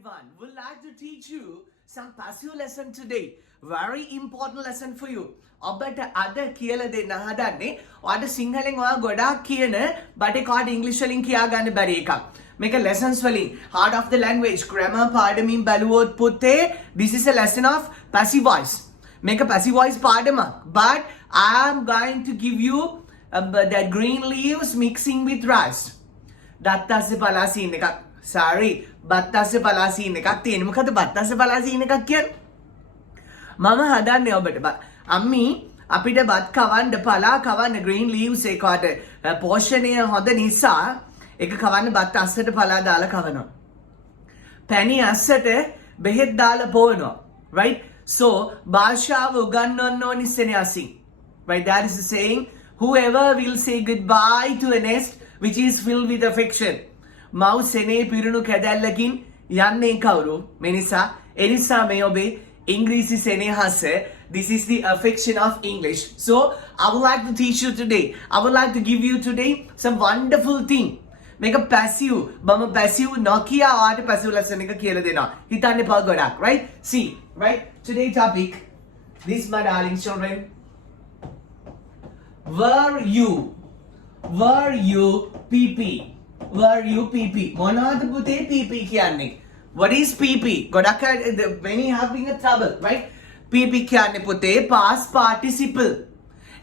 everyone. Would like to teach you some passive lesson today. Very important lesson for you. ඔබට අද කියලා දෙන්න හදන්නේ ඔයාලට සිංහලෙන් ඔයා ගොඩාක් කියන බට කාට ඉංග්‍රීසි වලින් කියා ගන්න බැරි එකක්. මේක lessons වලින් heart of the language grammar පාඩමින් බැලුවොත් පුතේ this is a lesson of passive voice. මේක passive voice පාඩමක්. But I am going to give you that green leaves mixing with rice. දත්තස්සේ පලාසීන් එකක්. Sorry, බත්තස්සේ පලාසීන් එකක් තියෙන. මොකද බත්තස්සේ පලාසීන් එකක් කියන්නේ? මම හදන්නේ ඔබට. අම්මි අපිට බත් කවන්න පලා කවන්න green leaves එකට පෝෂණය හොඳ නිසා ඒක කවන්න බත් අස්සට පලා දාලා කවනවා. පැණි අස්සට බෙහෙත් දාලා පොවනවා. Right? So භාෂාව උගන්වන්න ඕනි සෙනෙහසින්. Right? That is saying whoever will say goodbye to a nest which is filled with affection. මව් සෙනේ පිරුණු කැදැල්ලකින් යන්නේ කවුරු? මෙනිසා එනිසා මේ ඔබේ ඉංග්‍රීසි සෙනෙහස. This is the affection of English. So I would like to teach you today. I would like to give you today some wonderful thing. Make a passive. Bama passive Nokia or passive lesson එක කියලා දෙනවා. හිතන්න එපා ගොඩක්. Right? See. Right? Today topic. This my darling children. Were you PP? Were you PP? මොනවද පුතේ PP කියන්නේ? What is PP? ගොඩක් many having a trouble, right? PP කියන්නේ පුතේ past participle.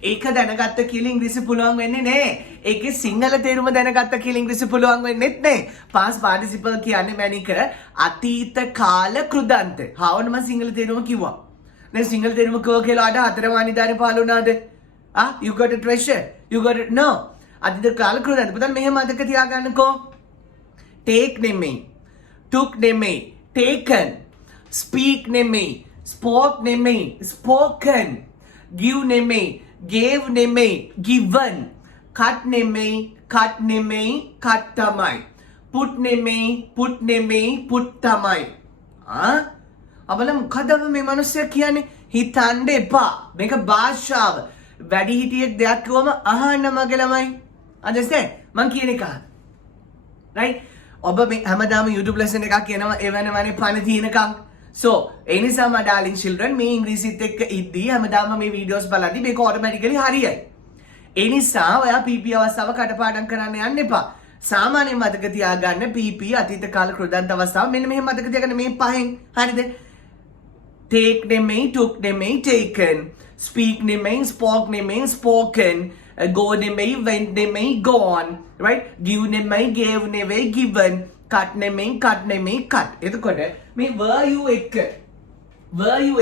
ඒක දැනගත්ත කියලා ඉංග්‍රීසි පුළුවන් වෙන්නේ නැහැ. ඒකේ සිංහල තේරුම දැනගත්ත කියලා ඉංග්‍රීසි පුළුවන් වෙන්නේත් නැහැ. past participle කියන්නේ මැනික අතීත කාල කෘදන්ත. හාවන මම සිංහල තේරුම කිව්වා. දැන් සිංහල තේරුම කව කියලා අද හතරවනි දානේ පහළ වුණාද? You got a treasure. You got it. No. අතීත කාල කෘදන්ත. පුතන් මෙහෙම මතක තියාගන්නකෝ. Take නෙමෙයි. Took නෙමෙයි. Taken. Speak නෙමෙයි. Spoke නෙමෙයි. Spoken. Give නෙමෙයි. Gave නෙමෙයි. Given. Cut නෙමෙයි. Cut නෙමෙයි. Cut තමයි. Put නෙමෙයි. Put නෙමෙයි. Put තමයි. අපල මොකද මේ මිනිස්සු කියන්නේ? හිතන්න එපා. මේක භාෂාව. වැඩි හිටියෙක් දෙයක් කිව්වම අහන්න මගේ ළමයි. understand? මං කියන එක. right? ඔබ මේ හැමදාම YouTube lesson එකක් කියනවා එවනවනේ පණ තියෙනකම්. So, ඒ නිසා my darling children මේ ඉංග්‍රීසිත් එක්ක ඉද්දී හැමදාම මේ වීඩියෝස් බලද්දී මේක automatically හරියයි. ඒ නිසා ඔයා PP අවස්ථාව කටපාඩම් කරන්න යන්න එපා. සාමාන්‍යයෙන් මතක තියාගන්න PP අතීත කාල කෘදන්ත අවස්ථාව මෙන්න මෙහෙම මතක තියාගන්න මේ පහෙන්. හරිද? Take නෙමෙයි, took නෙමෙයි, taken. Speak නෙමෙයි, spoke නෙමෙයි, spoken. Go නෙමෙයි, went නෙමෙයි, gone. Right? Give නෙමෙයි, gave නෙමෙයි, given. Cut නෙමෙයි, cut නෙමෙයි, cut. එතකොට මේ were you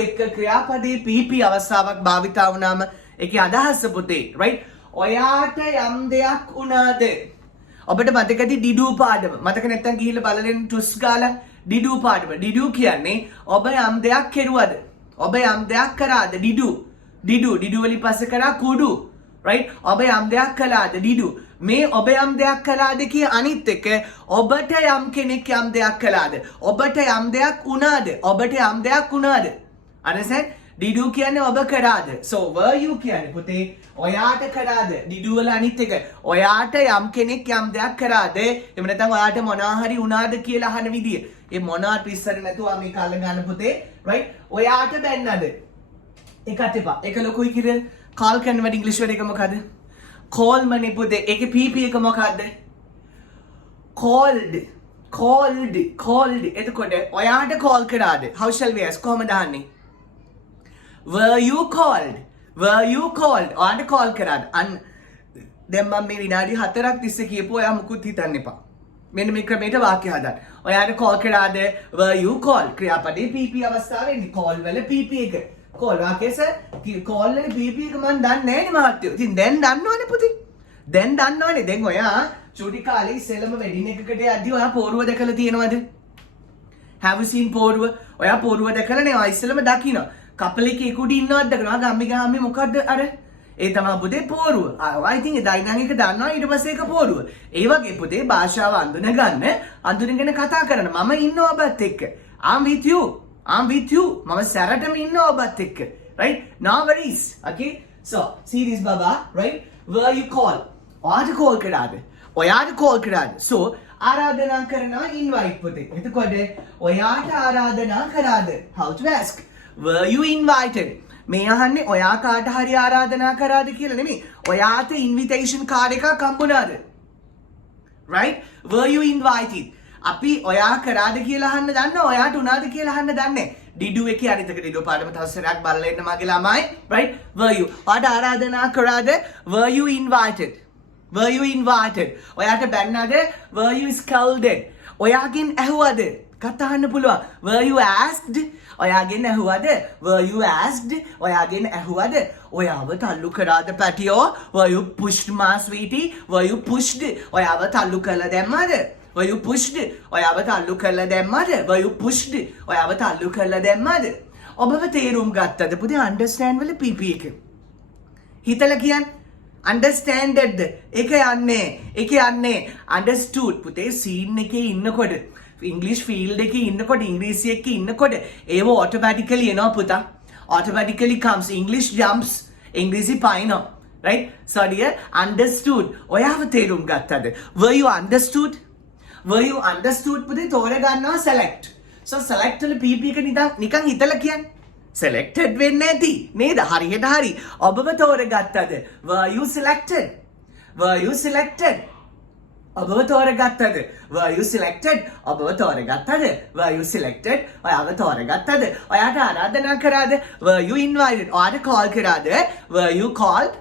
එක්ක ක්‍රියාපදයේ PP අවස්ථාවක් භාවිතා වුණාම ඒකේ අදහස පුතේ. Right? ඔයාට යම් දෙයක් වුණාද? ඔබට මතකද did you පාඩම? මතක නැත්තම් ගිහිල්ලා බලලෙන් ටුස් ගාලා did you පාඩම. did you කියන්නේ ඔබ යම් දෙයක් කෙරුවද? ඔබ යම් දෙයක් කරාද? did you වලින් පස්සේ කරා කුඩු. right? ඔබ යම් දෙයක් කළාද? did you. මේ ඔබ යම් දෙයක් කළාද කිය අනිත් එක ඔබට යම් කෙනෙක් යම් දෙයක් කළාද? ඔබට යම් දෙයක් වුණාද? ඔබට යම් දෙයක් වුණාද? understand? did you කියන්නේ ඔබ කරාද? so were you කියන්නේ පුතේ ඔයාට කරාද? did you වල අනිත් එක ඔයාට යම් කෙනෙක් යම් දෙයක් කරාද? එහෙම නැත්නම් ඔයාට මොනවා හරි වුණාද කියලා අහන විදිය. ඒ මොනවාට ඉස්සර නැතුව මේ කාල ගන්න පුතේ. right? ඔයාට බැන්නද? ඒකට එපා. ඒක ලොකුයි කියලා call කරනවට ඉංග්‍රීසි වල එක මොකද? call මනේ පුතේ. ඒකේ PP එක මොකද්ද? called. එතකොට ඔයාට call කරාද? how shall we ask? කොහමද අහන්නේ? were you called? ඔයාට call කරාද? දැන් මම මේ විනාඩි 4ක් තිස්සේ කියපුවා ඔයා මුකුත් හිතන්න එපා. මෙන්න මේ ක්‍රමයට වාක්‍ය හදන්න. ඔයාට call කරාද? were you called? ක්‍රියාපදයේ PP අවස්ථාවේදී call වල PP එක. call වාක්‍යස call වල PP එක මම දන්නේ නැහැ නේ මහත්තයෝ. ඉතින් දැන් දන්නවනේ පුතේ. දැන් දන්නවනේ. දැන් ඔයා චූටි කාලේ ඉස්සෙල්ලම වෙඩින් එකකට යද්දි ඔයා පෝරුව දැකලා තියෙනවද? have you seen පෝරුව? ඔයා පෝරුව දැකලා නේ ඔයා ඉස්සෙල්ලම දකින්න. කපල් එකේ කුඩි ඉන්නවද දැකලා ගම්මි මොකද්ද අර? ඒ තමයි පුතේ පෝරුව. I think ඒ දයිනන් එක දන්නවා ඊට පස්සේ ඒක පෝරුව. ඒ වගේ පුතේ භාෂාව අඳුනගෙන කතා කරන්න. මම ඉන්නවා ඔබත් එක්ක. I'm with you. මම සැරටම ඉන්නවා ඔබත් එක්ක. Right? No worries. Okay? So, see this baba, right? Were you call? ඔයාට call කරාද? So, ආරාධනා කරනවා invite පුතේ. එතකොට ඔයාට ආරාධනා කරාද? How to ask? Were you invited? මේ අහන්නේ ඔයා කාට හරි ආරාධනා කරාද කියලා නෙමෙයි. ඔයාට invitation card එකක් හම්බුණාද? Right? Were you invited? අපි ඔයා කරාද කියලා අහන්න දන්න, ඔයාට උනාද කියලා අහන්න දන්නේ. Did you එකේ අනිතක did you පාඩම තවසරයක් බලලා ඉන්න මගේ ළමයි. Right? Were you? ඔයාට ආරාධනා කරාද? Were you invited? Were you invited? ඔයාට බැන්නද? Were you scolded? ඔයාගෙන් ඇහුවද? කතාන්න පුළුවන්. Were you asked? ඔයාගෙන් ඇහුවද? Were you asked? ඔයාගෙන් ඇහුවද? ඔයාව තල්ලු කරාද පැටියෝ? Were you pushed my sweetie? Were you pushed? ඔයාව තල්ලු කළා දැම්මද? Were you pushed? ඔයාව තල්ලු කළා දැම්මද? Were you pushed? ඔයාව තල්ලු කළා දැම්මද? ඔබව තේරුම් ගත්තද? පුතේ understand වල PP එක. හිතලා කියන්න. Understanded එක යන්නේ understood පුතේ scene එකේ ඉන්නකොට English field එකේ ඉන්නකොට ඉංග්‍රීසි එකේ ඉන්නකොට ඒව automatically එනවා පුතා automatically comes English jumps ඉංග්‍රීසි පයින්නවා right so dear understood ඔයාව තේරුම් ගත්තද were you understood පුතේ තෝරගන්නවා select so select වල PP එක නිකන් හිතලා කියන්න selected වෙන්නේ නැති නේද හරියට හරි ඔබව තෝරගත්තද were you selected ඔබව තෝරගත්තද were you selected ඔබව තෝරගත්තද were you selected ඔයාව තෝරගත්තද ඔයාට ආරාධනා කරාද were you invited ඔයාට call කරාද were you called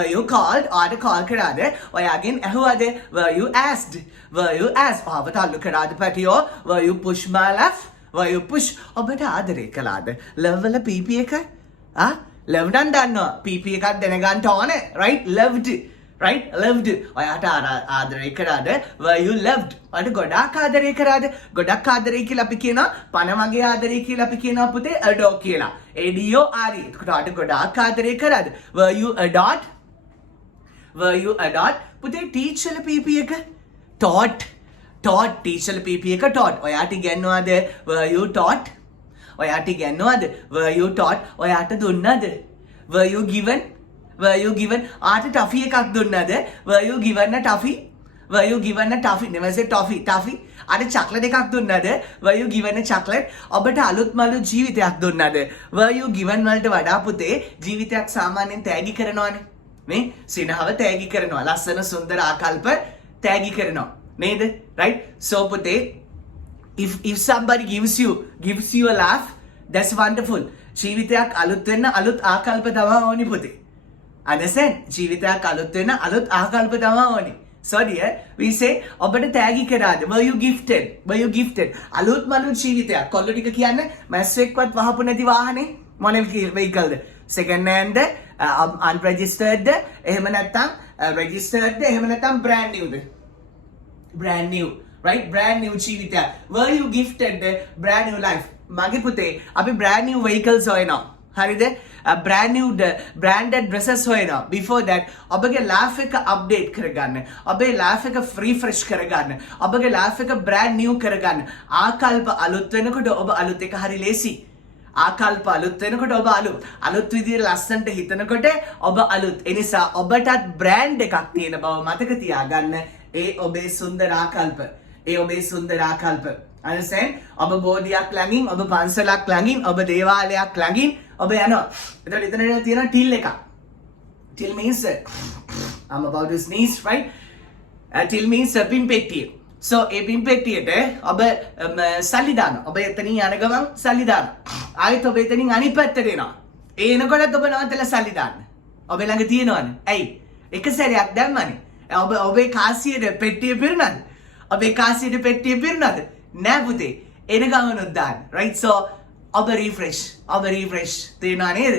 ඔයාට call කරාද ඔයාගෙන් ඇහුවද were you asked ඔයාව තල්ලු කරාද පැටියෝ were you push my left Were you push? ඔබට ආදරේ කළාද? love වල PP එක? love නම් දන්නවා. PP එකක් දැනගන්න ඕනේ. right? loved. ඔයාට ආදරේ කරාද? were you loved? ඔයාට ගොඩාක් ආදරේ කරාද? ගොඩක් ආදරේ කියලා අපි කියනවා. පණ වගේ ආදරේ කියලා අපි කියනවා පුතේ adore කියලා. ADORE. එතකොට ඔයාට ගොඩාක් ආදරේ කරාද? were you adored? පුතේ teach වල PP එක? taught teacher PP එක taught ඔයාට ඉගෙනනවාද were you taught were you taught ඔයාට දුන්නද were you given ආට toffee එකක් දුන්නද were you given a toffee never say toffee ආට chocolate එකක් දුන්නද were you given a chocolate ඔබට අලුත් මලු ජීවිතයක් දුන්නද were you given වලට වඩා පුතේ ජීවිතයක් සාමාන්‍යයෙන් තෑගි කරනවානේ නේ සිනහව තෑගි කරනවා ලස්සන සුන්දර ආකල්ප තෑගි කරනවා Ned, right? So pute, if somebody gives you a laugh, that's wonderful. ජීවිතයක් අලුත් වෙන්න අලුත් ආකල්ප තමයි ඕනි පුතේ. Understand? ජීවිතයක් අලුත් වෙන්න අලුත් ආකල්ප තමයි ඕනි. So dear, we say ඔබට තෑගි කරාද? Were you gifted? අලුත් මලුත් ජීවිතයක්. කොල්ල ටික කියන්නේ මැස් එක්කවත් වහපු නැති වාහනේ මොන vehicle ද? Second hand unregistered එහෙම නැත්නම් registered එහෙම නැත්නම් brand new ද? Brand new, right? Brand new ජීවිතයක්. Were you gifted the brand new life? මගේ පුතේ අපි brand new vehicles හොයනවා. හරිද? brand new branded dresses හොයනවා. Before that ඔබගේ life එක update කරගන්න. ඔබේ life එක refresh කරගන්න. ඔබගේ life එක brand new කරගන්න. ආකල්ප අලුත් වෙනකොට ඔබ අලුත් එක හරි ලේසි. ආකල්ප අලුත් වෙනකොට ඔබ අලුත් විදිහට ලස්සනට හිතනකොට ඔබ අලුත්. ඒ නිසා ඔබටත් brand එකක් තියෙන බව මතක තියාගන්න. ඒ ඔබේ සුන්දර ආකල්ප. Understand? ඔබ බෝධියක් ළඟින්, ඔබ පන්සලක් ළඟින්, ඔබ දේවාලයක් ළඟින් ඔබ යනවා. එතකොට එතන තියෙන till එකක්. Till means I'm about to sneeze, right? Till means පින්පෙට්ටිය. So ඒ පින්පෙට්ටියට ඔබ සල්ලි දානවා. ඔබ එතනින් යන ගමන් සල්ලි දානවා. ආයෙත් ඔබ එතනින් අනිත් පැත්තට එනවා. ඒ එනකොටත් ඔබ නවත්තලා සල්ලි දාන්න. ඔබ ළඟ තියෙනවනේ. ඇයි? එක සැරයක් දැම්මනේ. ඔබේ කාසියට පෙට්ටිය පිරුණාද? ඔබේ කාසියට පෙට්ටිය පිරුණාද? නෑ පුතේ. එන ගමනොත් දාන්න. right? So ඔබ refresh. තේනවා නේද?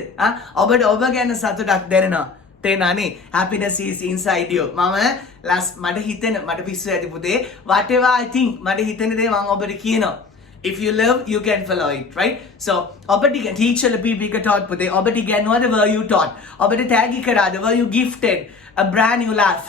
ඔබට ඔබ ගැන සතුටක් දැනෙනවා. තේනානේ? happiness is inside you. මට පිස්සු ඇති පුතේ. whatever I think මට හිතෙන දේ මම ඔබට කියනවා. If you love, you can follow it, right? So, ඔබට teacher PP එක taught පුතේ. ඔබට ඉගෙනුවද were you taught? ඔබට තෑගි කරාද? were you gifted a brand new life?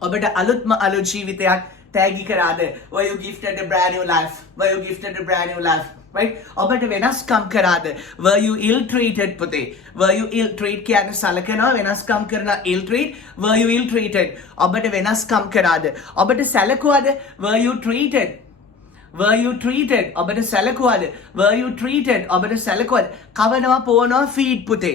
ඔබට අලුත්ම අලුත් ජීවිතයක් තෑගි කරාද? were you gifted a brand new life? right? ඔබට වෙනස්කම් කරාද? Were you ill treated පුතේ? Were you ill treat කියන්නේ සලකනවා වෙනස්කම් කරන ill treat. Were you ill treated? ඔබට වෙනස්කම් කරාද? ඔබට සැලකුවද? Were you treated? Were you treated? ඔබට සැලකුවද? Were you treated? ඔබට සැලකුවද? කවනවා පොවනවා feed පුතේ.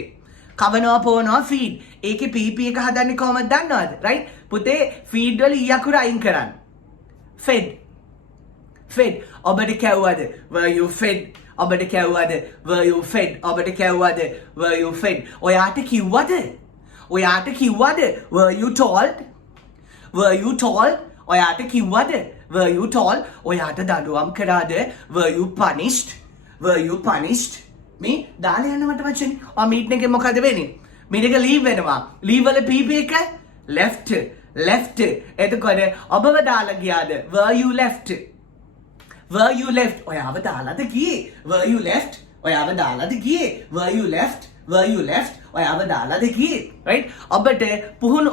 කවනවා පොවනවා feed. ඒකේ PP එක හදන්නේ කොහොමද දන්නවද? right? පුතේ feed වල ඊ අකුර අයින් කරන්න. fed. fed. ඔබට කැව්වද? Were you fed? ඔබට කැව්වද? Were you fed? ඔබට කැව්වද? Were you fed? ඔයාට කිව්වද? ඔයාට කිව්වද? Were you told? Were you told? ඔයාට කිව්වද? Were you told? ඔයාට දඬුවම් කරාද? Were you punished? Were you punished? මේ දාලා යන්න මට වචනේ. ඔය මීටින් එකේ මොකද වෙන්නේ? මීට එක ලීව් වෙනවා. ලීව් වල PP එක left. left. එතකොට ඔබව දාලා ගියාද? Were you left? Were you left? ඔයාව දාලාද ගියේ? Were you left? ඔයාව දාලාද ගියේ? Were you left? Were you left? ඔයාව දාලාද ගියේ? right? ඔබට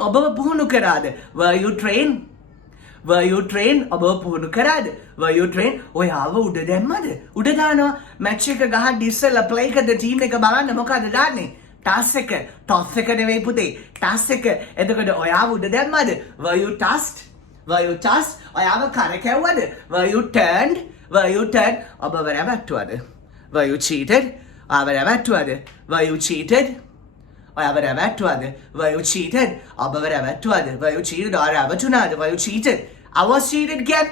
ඔබව පුහුණු කරාද? Were you trained? Were you trained? ඔබව පුහුණු කරාද? Were you trained? ඔයාව උඩ දැම්මද? උඩ දානවා. මැච් එක ගහද්දි ඉස්සෙල්ලා ප්ලේ එකද ටීම් එක බලන්න මොකද දාන්නේ? ටාස් එක. ටොස් එක නෙවෙයි පුතේ. ටාස් එක. එතකොට ඔයාව උඩ දැම්මද? Were you tossed? Were you tossed? ඔයාව කරකැව්වද? Were you turned? Were you turned? ඔබව රැවට්ටුවද? Were you cheated? ඔයාව රැවට්ටුවද? Were you cheated? ඔයාව රැවට්ටුවද? Were you cheated? ඔබව රැවට්ටුවද? Were you cheated? ඔයා රැවටුණාද? Were you cheated? I was cheated again.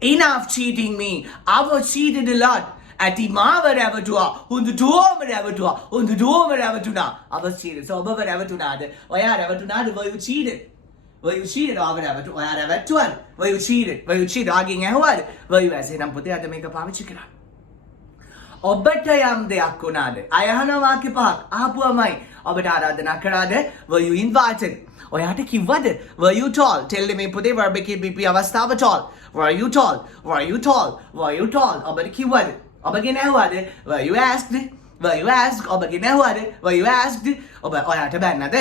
Enough cheating me. I was cheated a lot. ඇති මාව රැවටුවා. හුඳුටුවම රැවටුවා. හුඳුටුවම රැවටුණා. I was cheated. So ඔබව රැවටුණාද? ඔයා රැවටුණාද? Were you cheated? Were you cheated? ඔයාව රැවටුවා. ඔයා රැවටුවද? Were you cheated? Were you cheated? ආගෙන් ඇහුවද? Were you ඇසේ නම් පුතේ අද මේක පාවිච්චි කරා. ඔබට යම් දෙයක් වුණාද? අයහන වාක්‍ය පහක් අහපුවමයි. ඔබට ආරාධනා කරාද? Were you invited? ඔයාට කිව්වද? Were you told? tell me පුතේ verb එකේ PP අවස්ථාව told. Were you told? Were you told? Were you told? ඔබට කිව්වද? ඔබගෙන් ඇහුවද? Were you asked? Were you asked? ඔබගෙන් ඇහුවද? Were you asked? ඔයාට බැන්නද?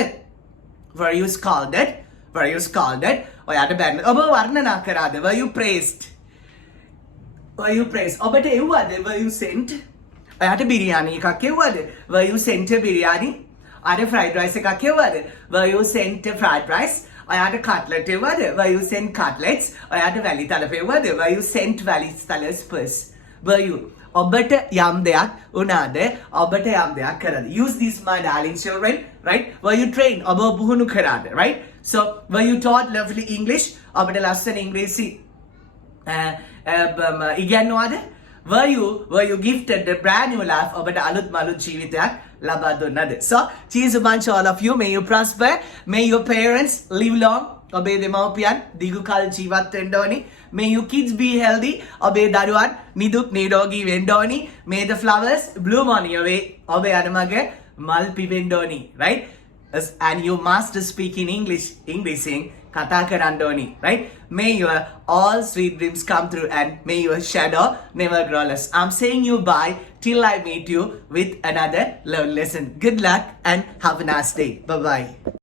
Were you scolded? Were you scolded? ඔයාට බැන්නද? ඔබ වර්ණනා කරාද? Were you praised? Were you praised? ඔබට එව්වද? Were you sent? ඔයාට බිරියානි එකක් එව්වද? Were you sent a biryani? අර fried rice එකක් එව්වද? Were you sent a fried rice? ඔයාට cutlet එව්වද? Were you sent cutlets? ඔයාට වැලි තලප එව්වද? Were you sent වැලි තලස් purse? Were you? ඔබට යම් දෙයක් වුණාද? ඔබට යම් දෙයක් කරාද? Use these my darling children, right? Were you trained? ඔබ පුහුණු කරාද? Right? So, were you taught lovely English? ඔබට ලස්සන ඉංග්‍රීසි ඉගෙනුවාද? Were you gifted a brand new life? ඔබට අලුත් මලුත් ජීවිතයක් ලබා දුන්නද? So, cheers a bunch all of you. May you prosper. May your parents live long. ඔබේ දෙමව්පියන් දිගු කල් ජීවත් වෙන්න ඕනි. May your kids be healthy. ඔබේ දරුවන් නිදුක් නිරෝගී වෙන්න ඕනි. May the flowers bloom on your way. ඔබේ අනමග මල් පිපෙන්න ඕනි. Right? And you must speak in English. කතා කරන්න ඕනි. Right? May your all sweet dreams come true and may your shadow never grow less. I'm saying you bye till I meet you with another love lesson. Good luck and have a nice day. Bye-bye.